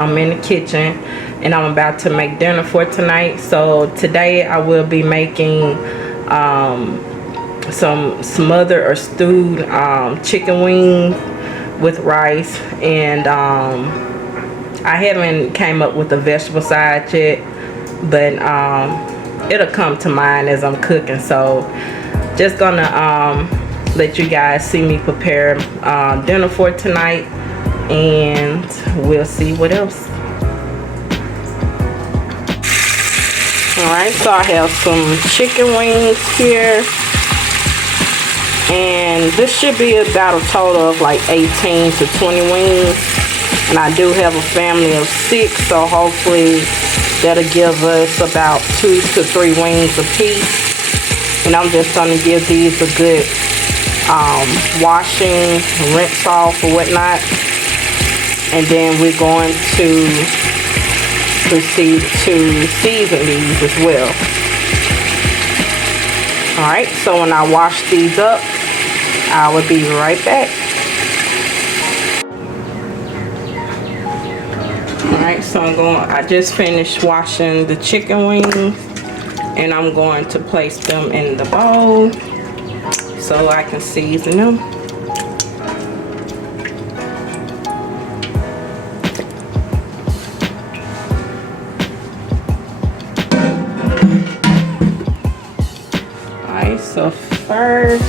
I'm in the kitchen and I'm about to make dinner for tonight. So today I will be making some smothered or stewed chicken wings with rice, and I haven't came up with a vegetable side yet, but it'll come to mind as I'm cooking. So just gonna let you guys see me prepare dinner for tonight, and we'll see what else. Alright, so I have some chicken wings here, and this should be about a total of like 18 to 20 wings, and I do have a family of 6, so hopefully that'll give us about 2 to 3 wings a piece. And I'm just going to give these a good washing, rinse off or whatnot, and then we're going to proceed to season these as well. Alright, so when I wash these up, I will be right back. Alright, so I just finished washing the chicken wings, and I'm going to place them in the bowl so I can season them. Alright, so first,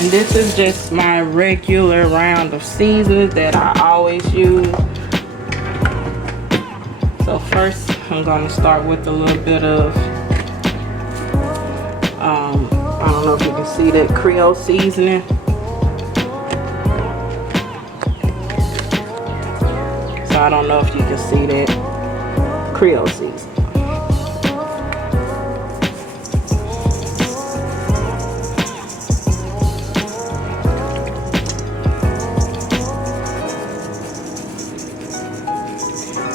and this is just my regular round of seasonings that I always use. So first I'm going to start with a little bit of I don't know if you can see that Creole seasoning. So I don't know if you can see that Creole seasoning.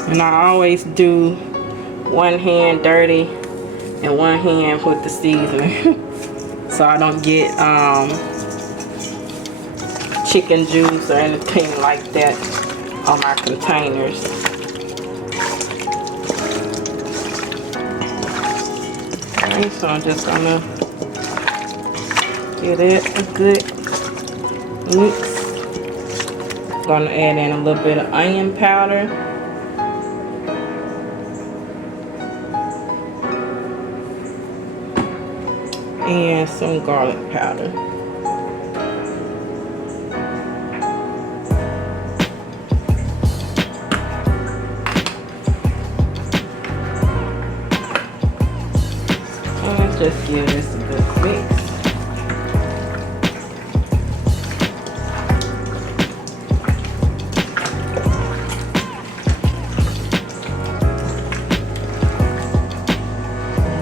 And I always do one hand dirty and one hand with the seasoning so I don't get chicken juice or anything like that on my containers. Okay, so I'm just gonna give it a good mix. Gonna add in a little bit of onion powder, and some garlic powder. And let's just give this a good mix.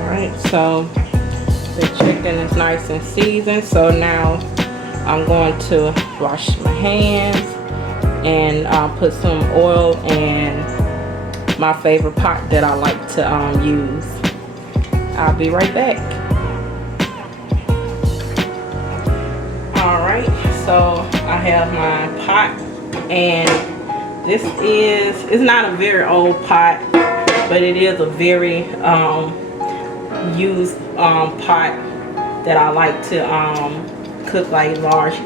Alright, so the chicken is nice and seasoned, so now I'm going to wash my hands and put some oil in my favorite pot that I like to use. I'll be right back. Alright, so I have my pot, and it's not a very old pot, but it is a very used pot that I like to cook like large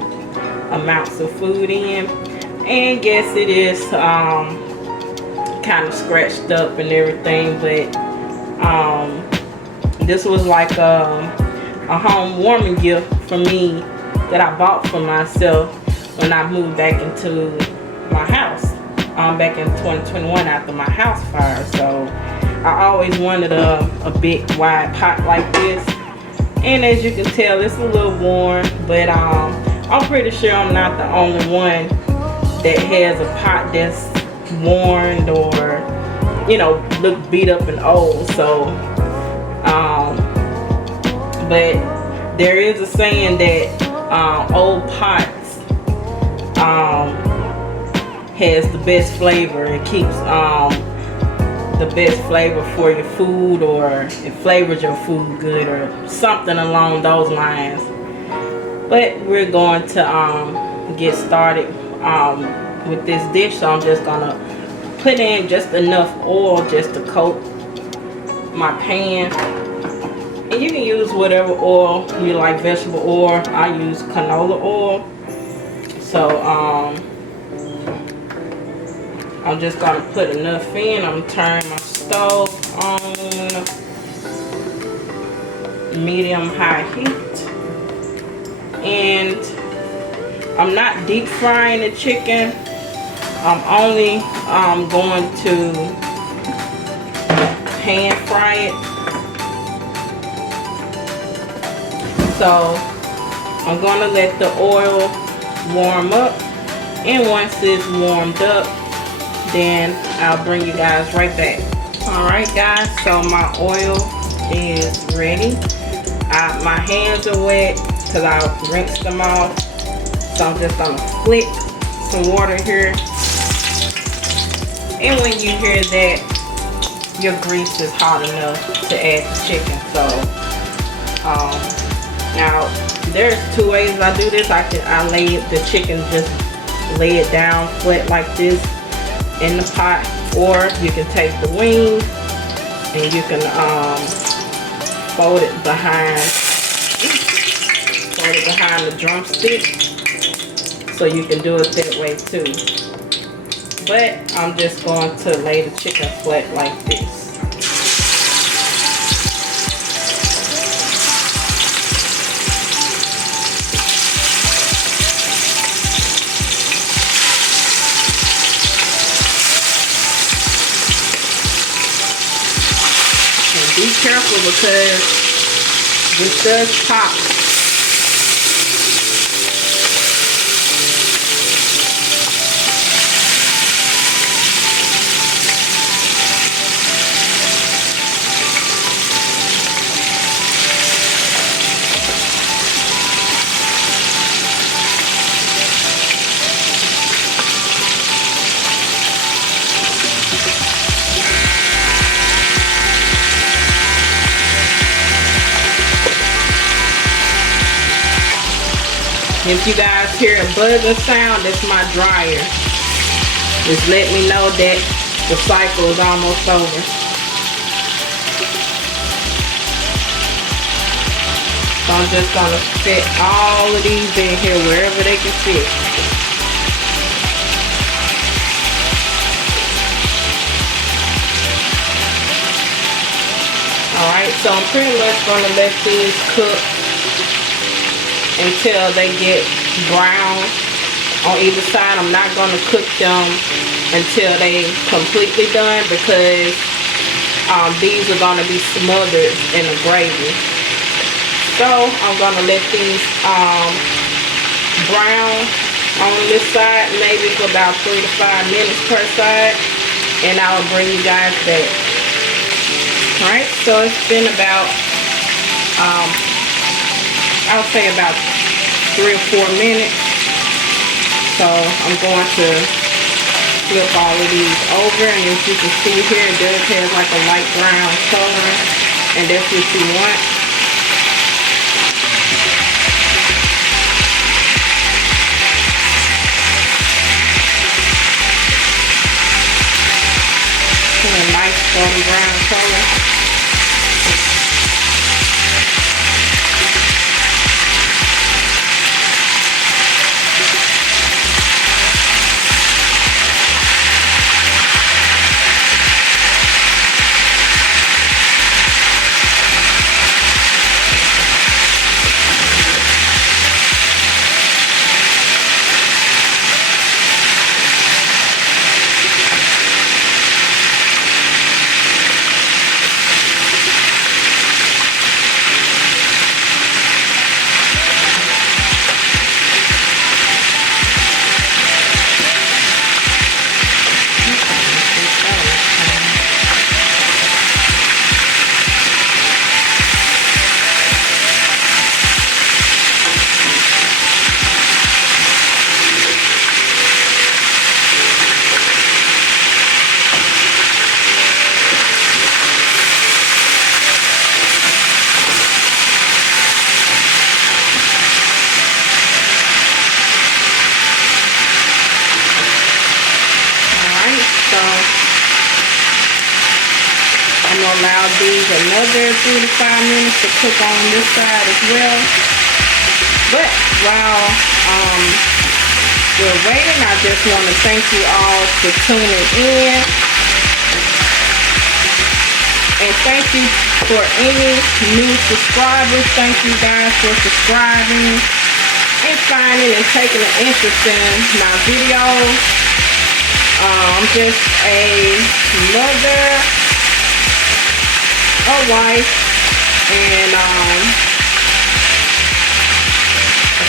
amounts of food in. And yes, it is kind of scratched up and everything, but this was like a home warming gift for me that I bought for myself when I moved back into my house back in 2021 after my house fire. So I always wanted a big wide pot like this, and as you can tell, it's a little worn, but I'm pretty sure I'm not the only one that has a pot that's worn or, you know, look beat up and old. So but there is a saying that old pots has the best flavor. It keeps the best flavor for your food, or it flavors your food good, or something along those lines. But we're going to get started with this dish, so I'm just gonna put in just enough oil just to coat my pan. And you can use whatever oil you like, vegetable oil. I use canola oil. So I'm just gonna put enough in. I'm turning my stove on medium high heat, and I'm not deep frying the chicken. I'm only going to pan fry it. So I'm gonna let the oil warm up, and once it's warmed up, then I'll bring you guys right back. Alright guys, so my oil is ready. My hands are wet because I rinsed them off. So I'm just gonna flick some water here. And when you hear that your grease is hot enough to add the chicken. So now there's two ways I do this. I lay the chicken, just lay it down flat like this in the pot, or you can take the wings and you can fold it behind the drumstick, so you can do it that way too. But I'm just going to lay the chicken flat like this. Be careful because this does pop. If you guys hear a buzzing sound, that's my dryer. Just let me know that the cycle is almost over. So I'm just gonna fit all of these in here wherever they can fit. Alright, so I'm pretty much gonna let these cook until they get brown on either side. I'm not going to cook them until they completely done, because these are going to be smothered in the gravy. So I'm going to let these brown on this side, maybe for about 3 to 5 minutes per side, and I will bring you guys back. Alright, so it's been about I'll say about 3 or 4 minutes. So I'm going to flip all of these over, and as you can see here, it does have like a light brown color, and that's what you want. A nice golden brown color. gonna allow these another 3 to 5 minutes to cook on this side as well. But while we're waiting, I just want to thank you all for tuning in. And thank you for any new subscribers. Thank you guys for subscribing and finding and taking an interest in my videos. I'm just a mother, a wife, and a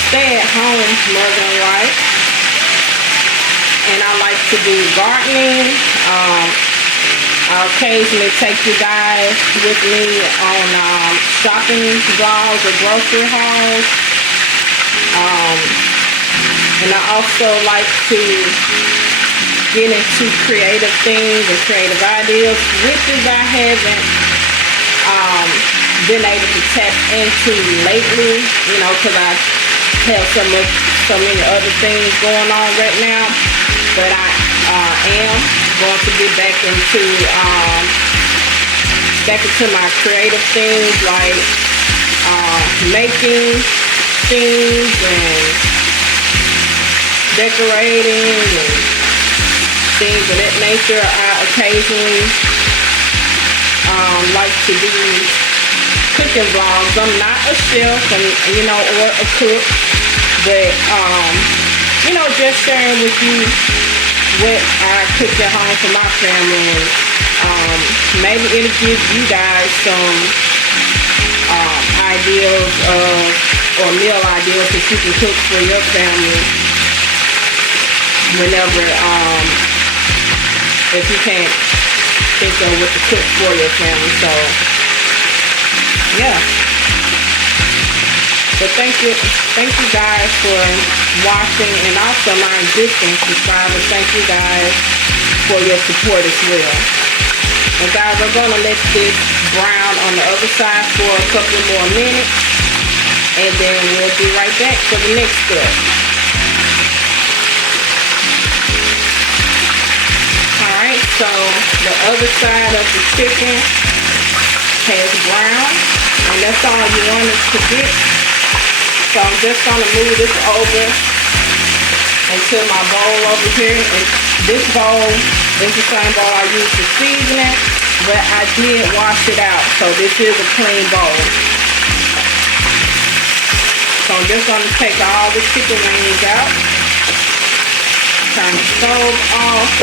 stay-at-home mother and wife. And I like to do gardening. I'll occasionally take you guys with me on shopping vlogs or grocery hauls. And I also like to get into creative things and creative ideas, which is I haven't been able to tap into lately, you know, because I have so many other things going on right now. But I am going to get back into my creative things, like making things and decorating and things of that nature. I occasionally like to do cooking vlogs. I'm not a chef, and you know, or a cook, but you know, just sharing with you what I cook at home for my family, and maybe it'll give you guys some ideas or meal ideas that you can cook for your family whenever if you can't think of what to cook for your family. So yeah. So thank you guys for watching, and also my existing subscribers. Thank you guys for your support as well. And guys, we're gonna let this brown on the other side for a couple more minutes, and then we'll be right back for the next step. Alright, so the other side of the chicken has brown, and that's all you want it to get. So I'm just going to move this over into my bowl over here. And this bowl is the same bowl I use for seasoning, but I did wash it out. So this is a clean bowl. So I'm just going to take all the chicken wings out. Turn the stove off.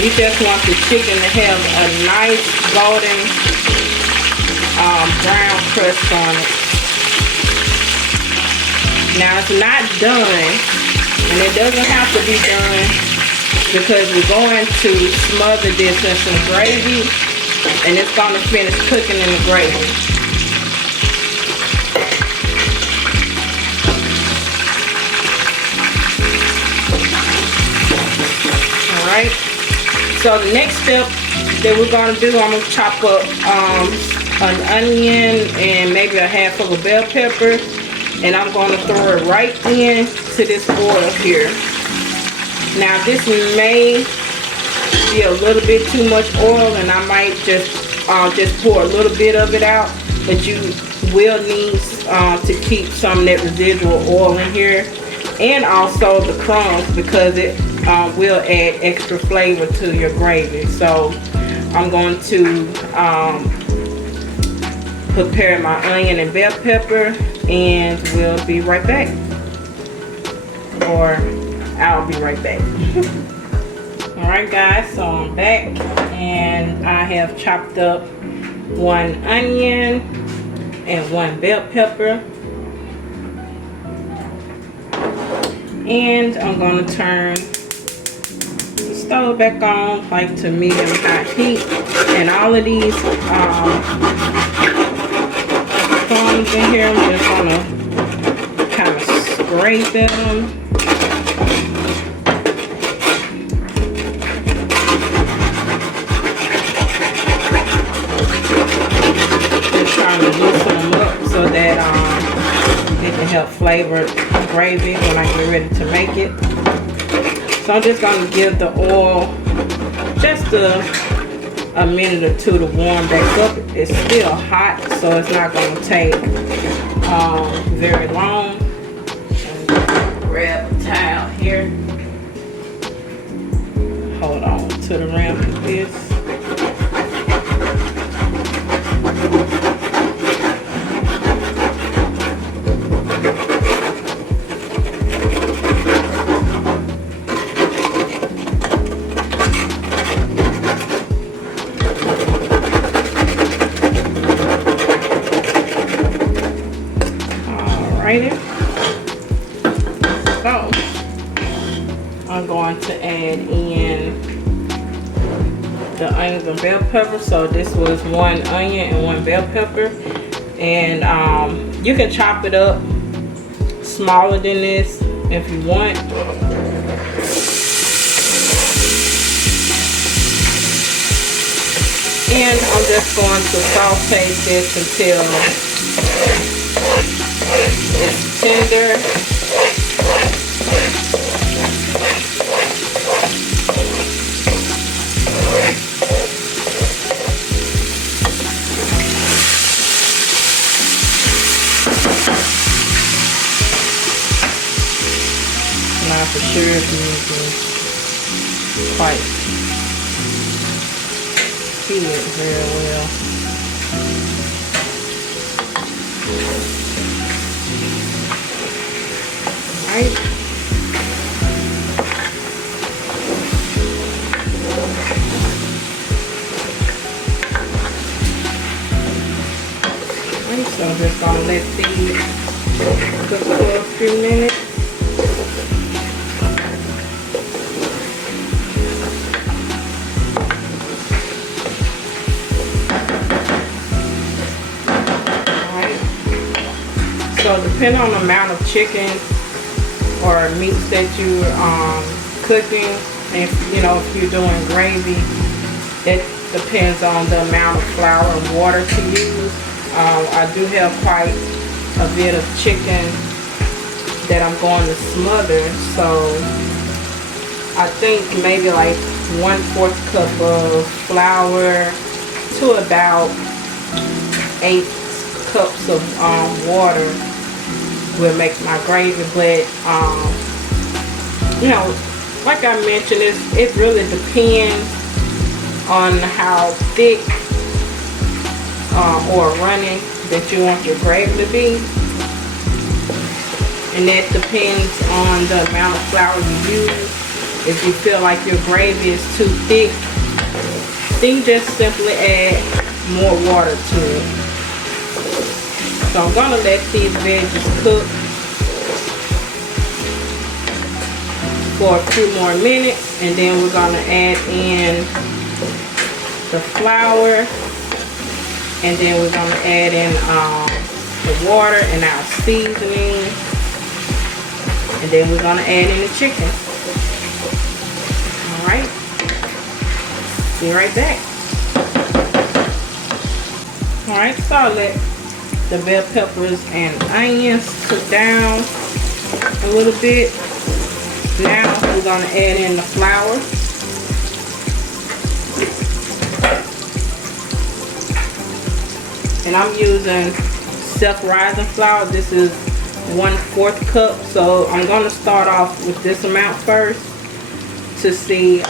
You just want the chicken to have a nice golden brown crust on it. Now it's not done, and it doesn't have to be done, because we're going to smother this in some gravy, and it's going to finish cooking in the gravy. Alright. So the next step that we're going to do, I'm going to chop up an onion and maybe a half of a bell pepper, and I'm going to throw it right into this oil here. Now this may be a little bit too much oil, and I might just pour a little bit of it out, but you will need to keep some of that residual oil in here, and also the crumbs, because it will add extra flavor to your gravy. So I'm going to prepare my onion and bell pepper, and we'll be right back, or I'll be right back. Alright guys, so I'm back, and I have chopped up 1 onion and 1 bell pepper, and I'm going to turn the stove back on, like to medium high heat, and all of these crumbs in here, I'm just going to kind of grate them. Just trying to loosen them up so that it can help flavor the gravy when I get ready to make it. So I'm just going to give the oil just a minute or two to warm back up. It's still hot, so it's not going to take very long. Grab a towel here. Hold on to the rim with this. So I'm going to add in the onions and bell pepper. So this was 1 onion and 1 bell pepper, and you can chop it up smaller than this if you want. And I'm just going to saute this until it's tender. Not for sure if you can quite see it very well. Right. So I'm just gonna let these cook for a few minutes. So depending on the amount of chicken or meats that you're cooking, if you're doing gravy, it depends on the amount of flour and water to use. I do have quite a bit of chicken that I'm going to smother, so I think maybe like 1/4 cup of flour to about 8 cups of water will make my gravy. But like I mentioned, it really depends on how thick or running that you want your gravy to be, and that depends on the amount of flour you use. If you feel like your gravy is too thick, then you just simply add more water to it. So I'm gonna let these veggies cook for a few more minutes, and then we're gonna add in the flour, and then we're gonna add in the water and our seasoning, and then we're gonna add in the chicken. All right, be right back. All right, so I'll let the bell peppers and onions cook down a little bit. Now we're gonna add in the flour. And I'm using self-rising flour. This is 1/4 cup. So I'm gonna start off with this amount first to see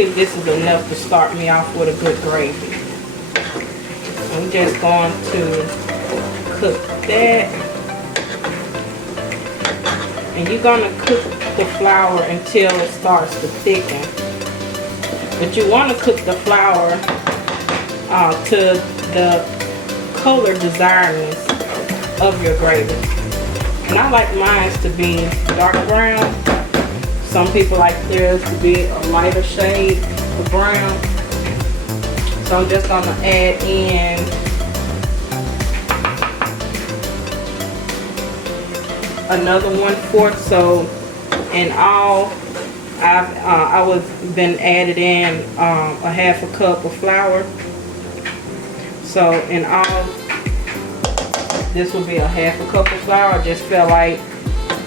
if this is enough to start me off with a good gravy. I'm just going to cook that. And you're gonna cook the flour until it starts to thicken. But you want to cook the flour to the color desiredness of your gravy. And I like mine to be dark brown. Some people like theirs to be a lighter shade of brown. So I'm just gonna add in another 1/4. So in all, I was been added in a 1/2 cup of flour. So in all, this will be a 1/2 cup of flour. I just felt like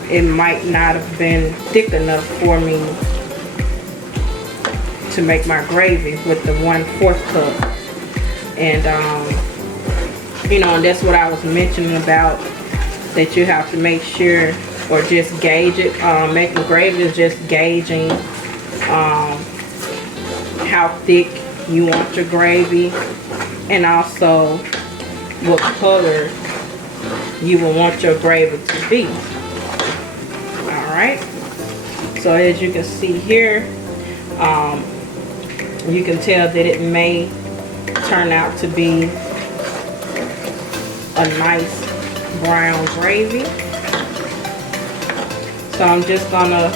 it might not have been thick enough for me to make my gravy with the 1/4 cup. And you know, and that's what I was mentioning about, that you have to make sure, or just gauge it. Making gravy is just gauging how thick you want your gravy, and also what color you will want your gravy to be. Alright, so as you can see here, you can tell that it may turn out to be a nice brown gravy. So I'm just gonna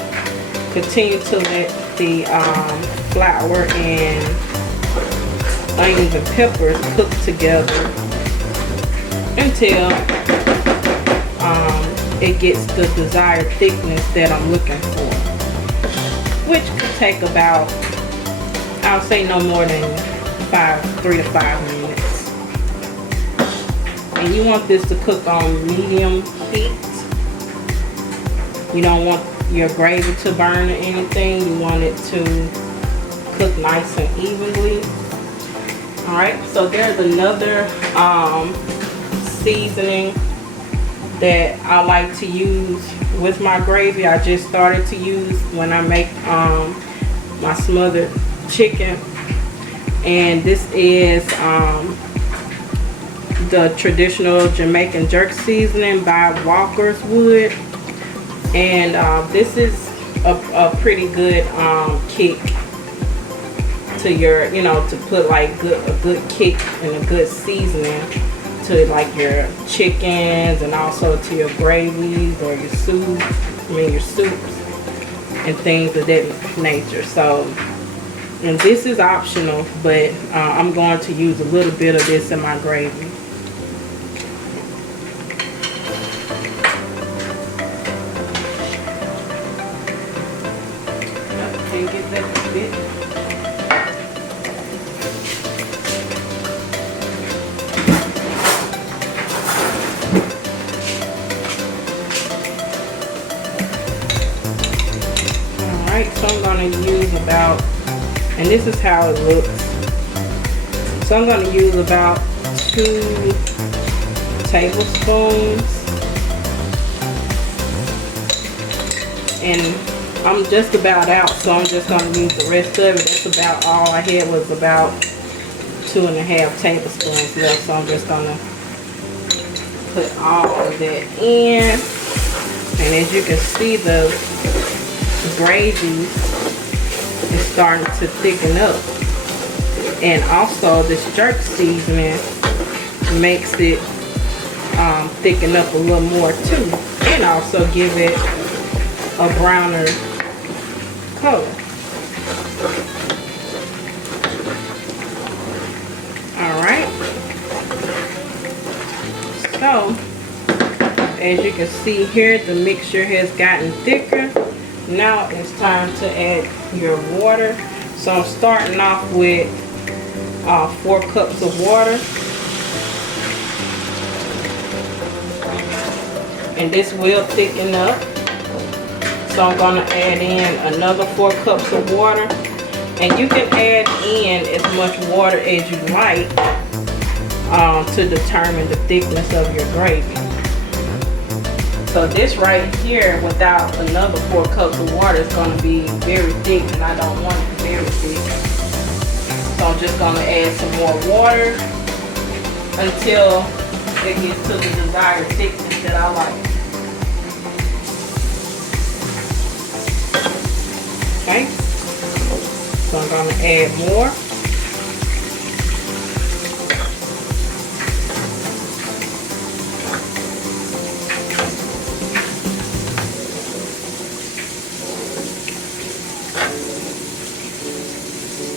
continue to let the flour and onions and peppers cook together until it gets the desired thickness that I'm looking for, which could take about, I'll say no more than 3 to 5 minutes. And you want this to cook on medium heat. You don't want your gravy to burn or anything. You want it to cook nice and evenly. Alright, so there's another seasoning that I like to use with my gravy. I just started to use when I make my smothered chicken. And this is the traditional Jamaican jerk seasoning by Walker's Wood. And this is a pretty good kick to your, you know, to put like a good kick and a good seasoning to like your chickens, and also to your gravies or your soup, your soups and things of that nature. So, and this is optional, but I'm going to use a little bit of this in my gravy. Can't get that bit. Alright, so I'm going to use about, and this is how it looks. So I'm going to use about 2 tablespoons. And I'm just about out, so I'm just going to use the rest of it. That's about all I had, was about 2.5 tablespoons left. So I'm just going to put all of that in. And as you can see, the gravy is starting to thicken up. And also this jerk seasoning makes it thicken up a little more too. And also give it a browner color. Alright. So, as you can see here, the mixture has gotten thicker. Now it's time to add your water. So I'm starting off with 4 cups of water. And this will thicken up. So I'm going to add in another 4 cups of water. And you can add in as much water as you like to determine the thickness of your gravy. So this right here, without another 4 cups of water, is going to be very thick, and I don't want it very thick. So I'm just going to add some more water until it gets to the desired thickness that I like. Okay, so I'm going to add more.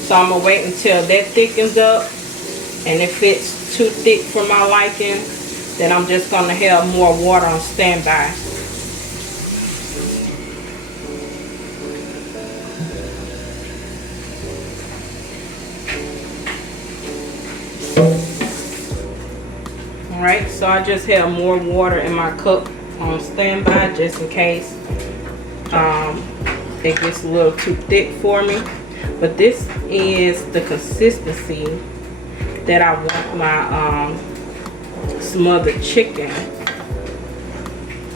So I'm going to wait until that thickens up, and if it's too thick for my liking, then I'm just going to have more water on standby. Alright, so I just have more water in my cup on standby just in case it gets a little too thick for me. But this is the consistency that I want my smothered chicken.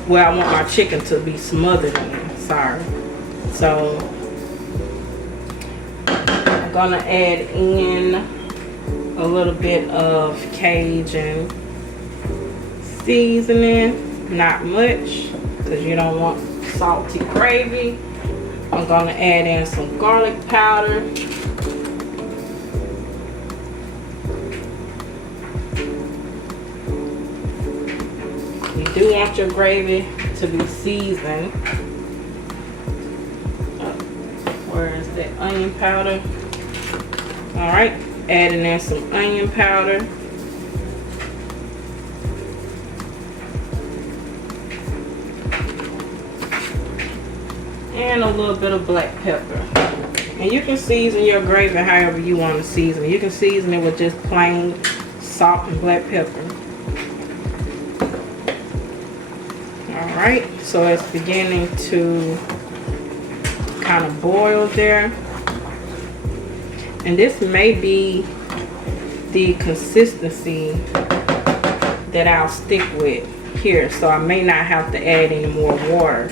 Well, I want my chicken to be smothered in, sorry. So I'm gonna add in a little bit of Cajun seasoning, not much, because you don't want salty gravy. I'm gonna add in some garlic powder. You do want your gravy to be seasoned. Where is that onion powder? Alright, adding in some onion powder. And a little bit of black pepper. And you can season your gravy however you want to season it. You can season it with just plain salt and black pepper. Alright, so it's beginning to kind of boil there. And this may be the consistency that I'll stick with here. So I may not have to add any more water.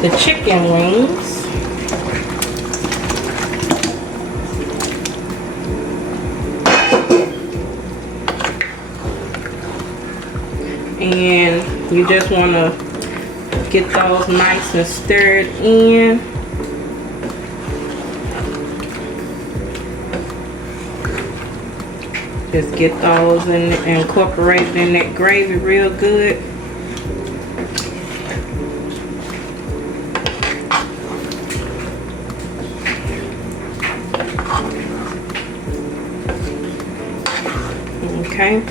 The chicken wings. And you just want to get those nice and stirred in. Just get those incorporated in that gravy real good. Okay.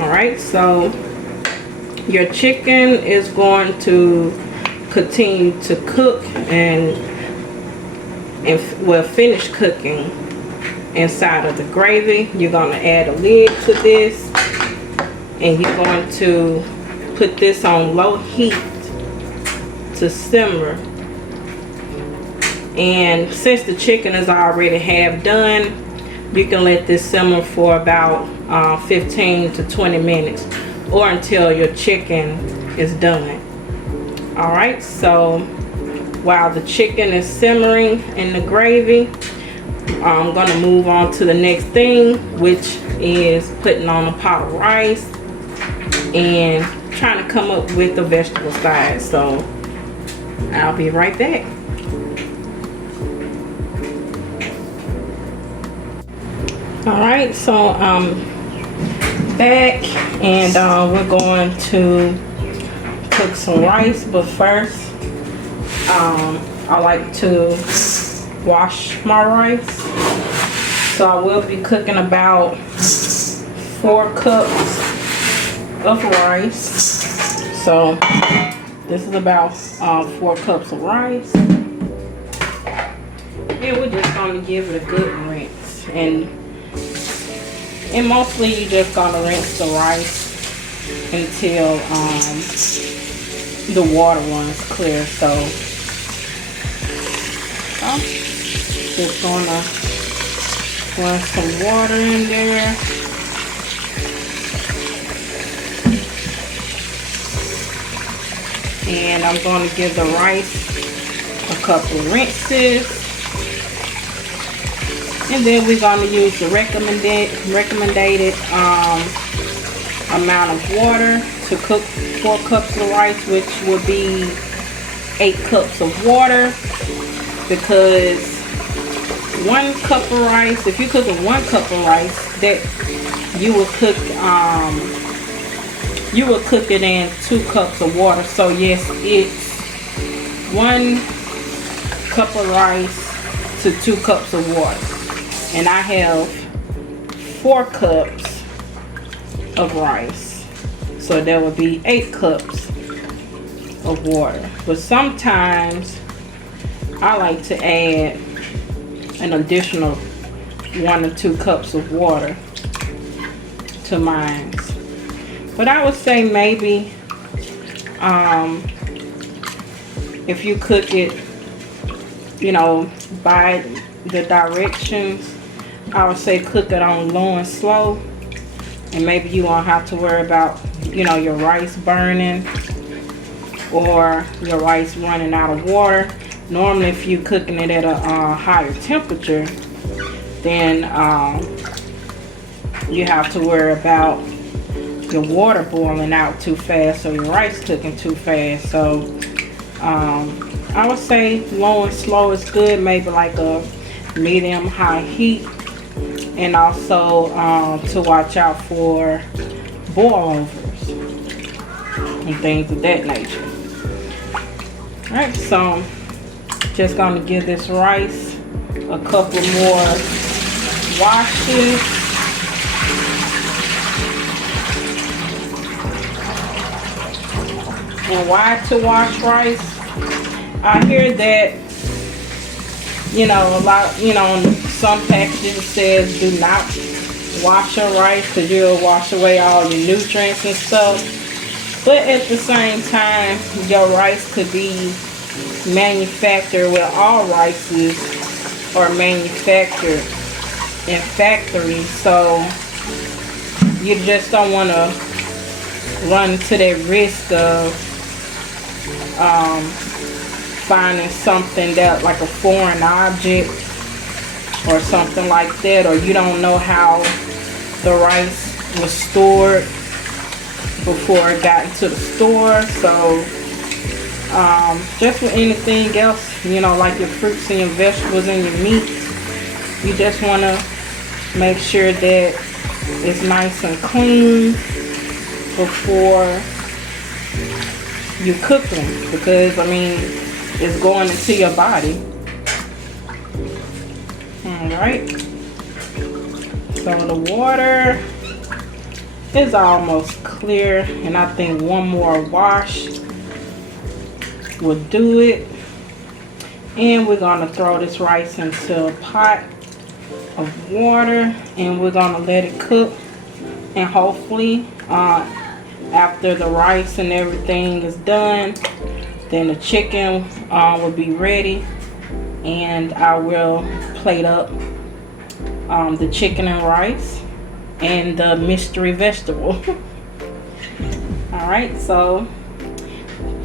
Alright, so your chicken is going to continue to cook and will finish cooking inside of the gravy. You're going to add a lid to this and you're going to put this on low heat to simmer. And since the chicken is already half done, you can let this simmer for about 15 to 20 minutes or until your chicken is done. Alright, so while the chicken is simmering in the gravy, I'm going to move on to the next thing, which is putting on a pot of rice and trying to come up with the vegetable side. So I'll be right back. Alright, so I'm back and we're going to cook some rice, but first I like to wash my rice. So I will be cooking about 4 cups of rice. So this is about 4 cups of rice. And we're just going to give it a good rinse. And mostly you just gonna rinse the rice until the water runs clear. So I'm just gonna run some water in there. And I'm gonna give the rice a couple of rinses. And then we're going to use the recommended amount of water to cook 4 cups of rice, which will be 8 cups of water. Because 1 cup of rice, if you cook 1 cup of rice, that you will cook it in 2 cups of water. So yes, it's 1 cup of rice to 2 cups of water. And I have 4 cups of rice. So that would be 8 cups of water. But sometimes I like to add an additional 1 or 2 cups of water to mine. But I would say maybe if you cook it, you know, by the directions, I would say cook it on low and slow, and maybe you won't have to worry about, you know, your rice burning or your rice running out of water. Normally if you're cooking it at a higher temperature, then you have to worry about your water boiling out too fast or your rice cooking too fast. So I would say low and slow is good, maybe like a medium high heat, and also to watch out for boil overs and things of that nature. Alright, so just gonna give this rice a couple more washes. And why to wash rice? I hear that, you know, a lot, you know, on some packages it says do not wash your rice because you'll wash away all your nutrients and stuff. But at the same time, your rice could be manufactured, well, all rices are manufactured in factories, so you just don't want to run into that risk of finding something that like a foreign object or something like that, or you don't know how the rice was stored before it got into the store. So just with anything else, you know, like your fruits and your vegetables and your meats, you just want to make sure that it's nice and clean before you cook them, because I mean it's going into your body. Alright, so the water is almost clear, and I think one more wash will do it. And we're going to throw this rice into a pot of water, and we're going to let it cook, and hopefully after the rice and everything is done, then the chicken will be ready, and I will plate up the chicken and rice and the mystery vegetable. Alright, so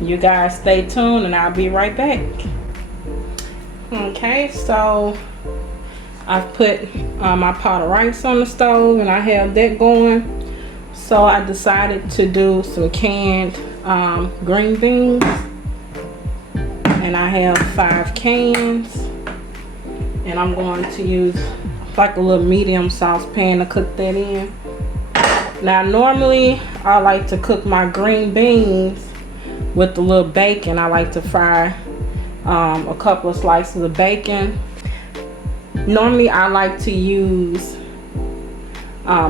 you guys stay tuned and I'll be right back. Okay, so I've put my pot of rice on the stove and I have that going. So I decided to do some canned green beans, and I have 5 cans, and I'm going to use like a little medium saucepan to cook that in. Now normally I like to cook my green beans with a little bacon. I like to fry a couple of slices of bacon. Normally I like to use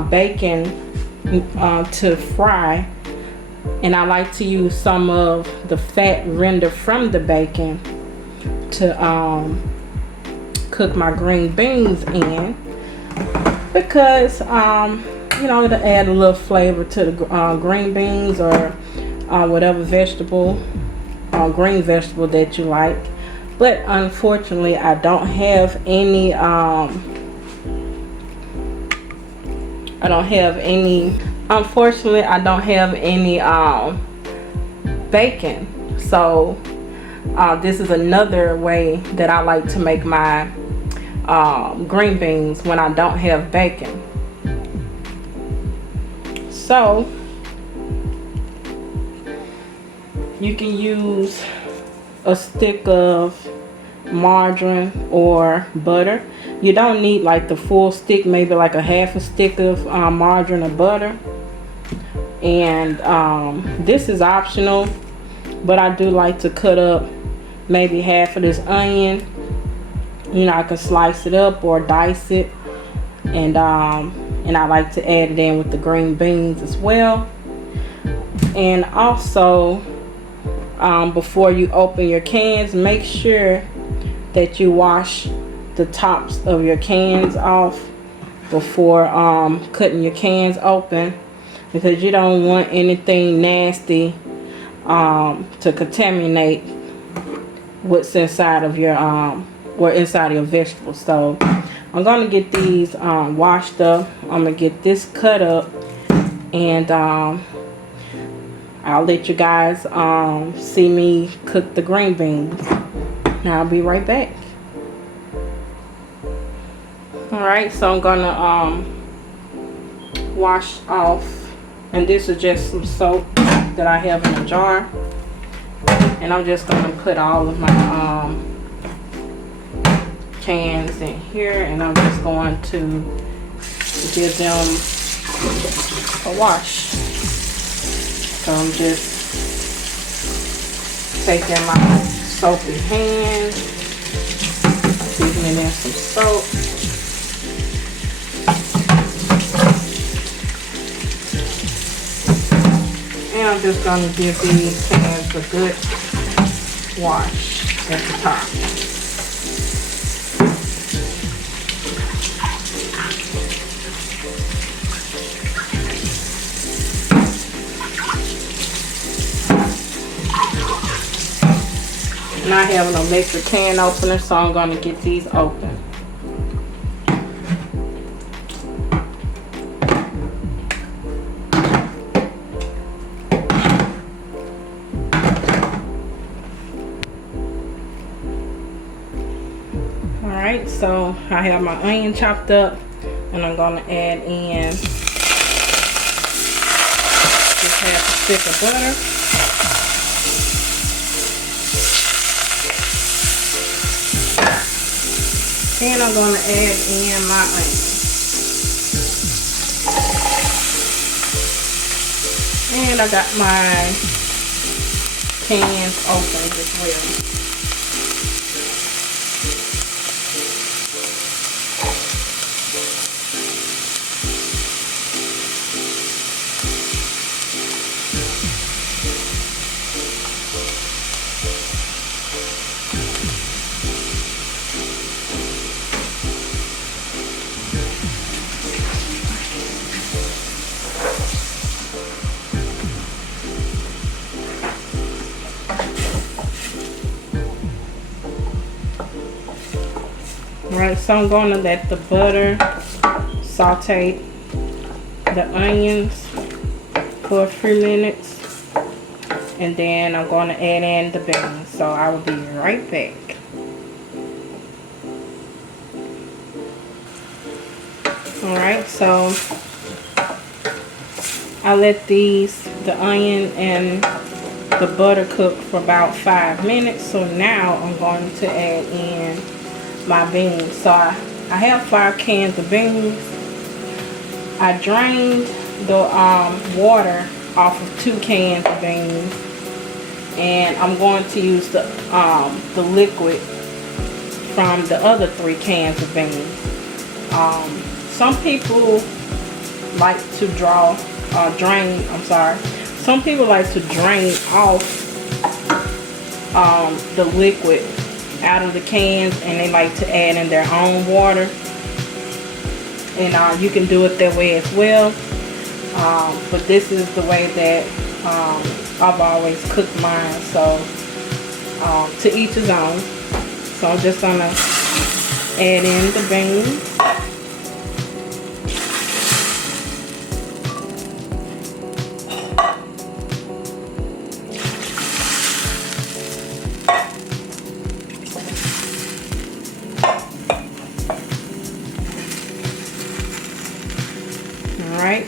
bacon to fry, and I like to use some of the fat render from the bacon to cook my green beans in, because you know, it'll add a little flavor to the green beans or whatever vegetable, green vegetable that you like. But unfortunately I don't have any unfortunately I don't have any bacon. So this is another way that I like to make my green beans when I don't have bacon. So you can use a stick of margarine or butter. You don't need like the full stick, maybe like a half a stick of margarine or butter. And this is optional, but I do like to cut up maybe half of this onion. You know, I can slice it up or dice it, and I like to add it in with the green beans as well. And also before you open your cans, make sure that you wash the tops of your cans off before cutting your cans open, because you don't want anything nasty to contaminate what's inside of your inside of your vegetables. So I'm gonna get these washed up. I'm gonna get this cut up, and I'll let you guys see me cook the green beans. Now I'll be right back. Alright, so I'm gonna wash off, and this is just some soap that I have in a jar, and I'm just gonna put all of my cans in here, and I'm just going to give them a wash. So I'm just taking my soapy hand, dipping it in some soap. And I'm just going to give these cans a good wash at the top. And I have an electric can opener, so I'm going to get these open. Alright, so I have my onion chopped up, and I'm going to add in just half a stick of butter. And I'm going to add in my onions. And I got my cans open as well. Alright, so I'm going to let the butter saute the onions for a few minutes, and then I'm going to add in the beans. So I will be right back. Alright, so I let the onion and the butter cook for about 5 minutes. So now I'm going to add in my beans. So I have 5 cans of beans. I drained the water off of 2 cans of beans, and I'm going to use the liquid from the other 3 cans of beans. Some people like to some people like to drain off the liquid out of the cans, and they like to add in their own water, and you can do it that way as well, but this is the way that I've always cooked mine. So to each his own. So I'm just gonna add in the beans.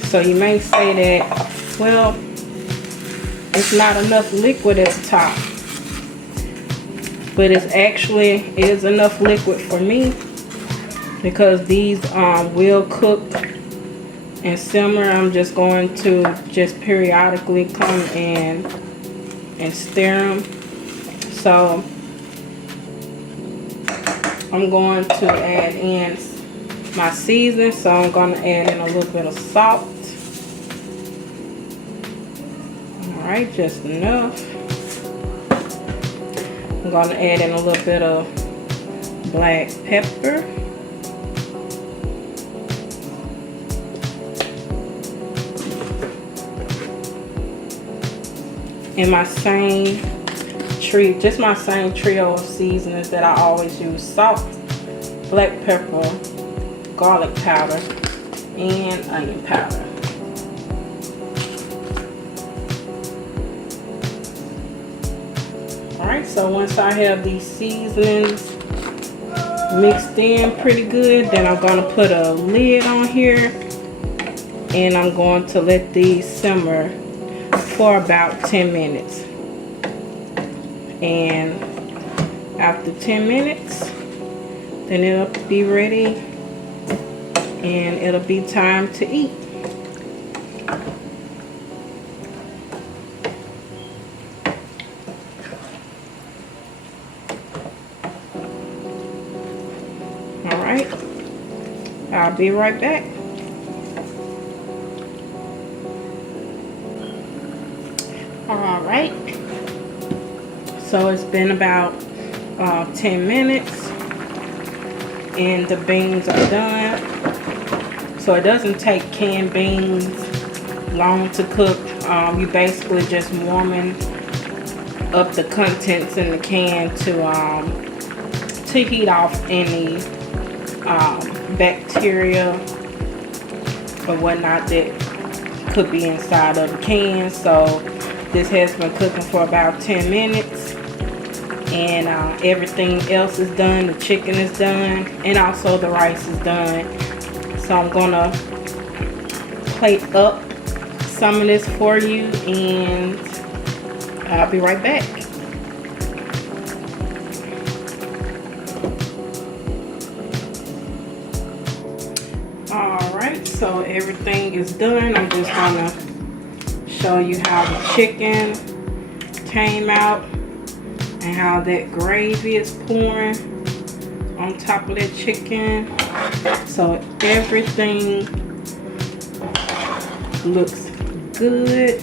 So you may say that, well, it's not enough liquid at the top, but it is enough liquid for me, because these will cook and simmer. I'm just going to periodically come in and stir them. So I'm going to add in my seasoning. So I'm going to add in a little bit of salt. Alright, just enough. I'm going to add in a little bit of black pepper, and my same trio of seasonings that I always use: salt, black pepper, garlic powder, and onion powder. Alright, so once I have these seasonings mixed in pretty good, then I'm going to put a lid on here and I'm going to let these simmer for about 10 minutes. And after 10 minutes, then it'll be ready and it'll be time to eat. Alright, I'll be right back. Alright, so it's been about 10 minutes and the beans are done. So it doesn't take canned beans long to cook. You basically just warming up the contents in the can to heat off any bacteria or whatnot that could be inside of the can. So this has been cooking for about 10 minutes and everything else is done. The chicken is done and also the rice is done. So I'm gonna plate up some of this for you and I'll be right back. Alright, so everything is done. I'm just gonna show you how the chicken came out and how that gravy is pouring on top of that chicken. So everything looks good.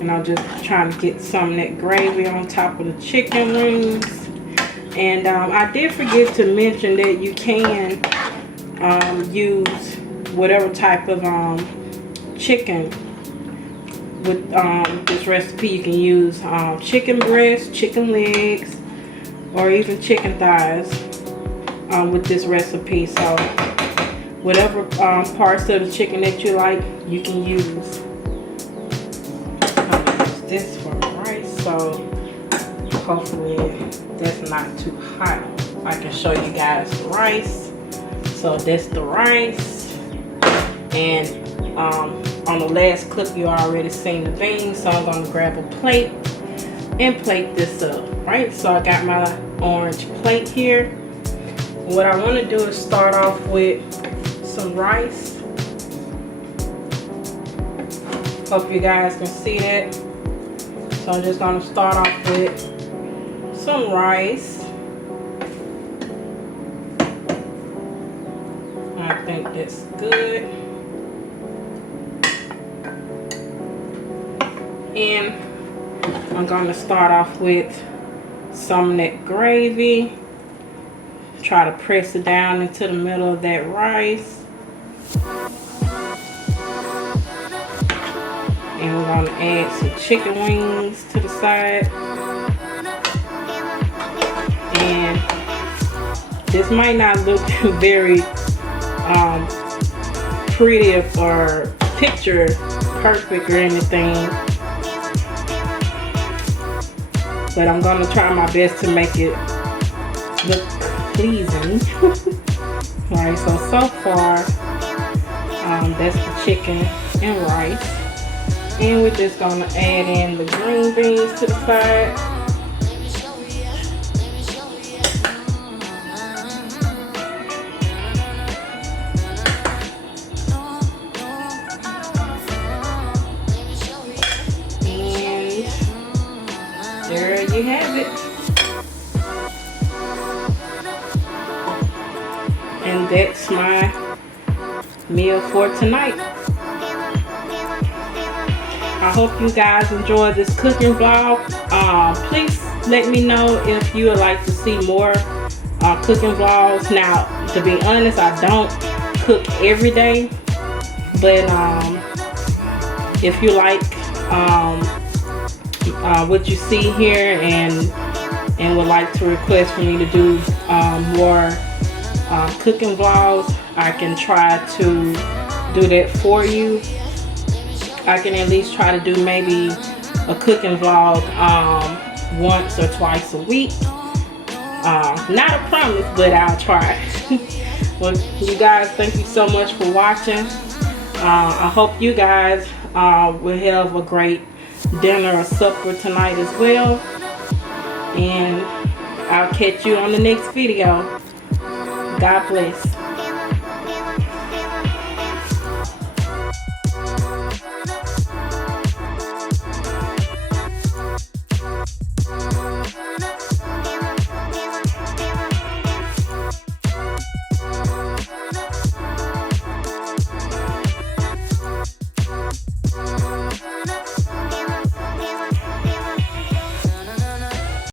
And I'm just trying to get some of that gravy on top of the chicken wings. And I did forget to mention that you can use whatever type of chicken with this recipe. You can use chicken breast, chicken legs, or even chicken thighs with this recipe. So whatever parts of the chicken that you like, you can use. I'm gonna use this for rice, so hopefully that's not too hot. I can show you guys the rice. So that's the rice, and on the last clip you already seen the beans. So I'm gonna grab a plate and plate this up. Right, so I got my orange plate here. What I want to do is start off with some rice. Hope you guys can see that. So I'm just gonna start off with some rice. I think that's good. And I'm going to start off with some of that gravy. Try to press it down into the middle of that rice. And we're going to add some chicken wings to the side. And this might not look very pretty or picture perfect or anything, but I'm gonna try my best to make it look pleasing. Alright, so far that's the chicken and rice, and we're just gonna add in the green beans to the side. There you have it. And that's my meal for tonight. I hope you guys enjoyed this cooking vlog. Please let me know if you would like to see more cooking vlogs. Now, to be honest, I don't cook every day, but if you like what you see here and would like to request for me to do more cooking vlogs, I can try to do that for you. I can at least try to do maybe a cooking vlog once or twice a week. Not a promise, but I'll try. Well, you guys, thank you so much for watching. I hope you guys will have a great dinner or supper tonight as well. And I'll catch you on the next video. God bless.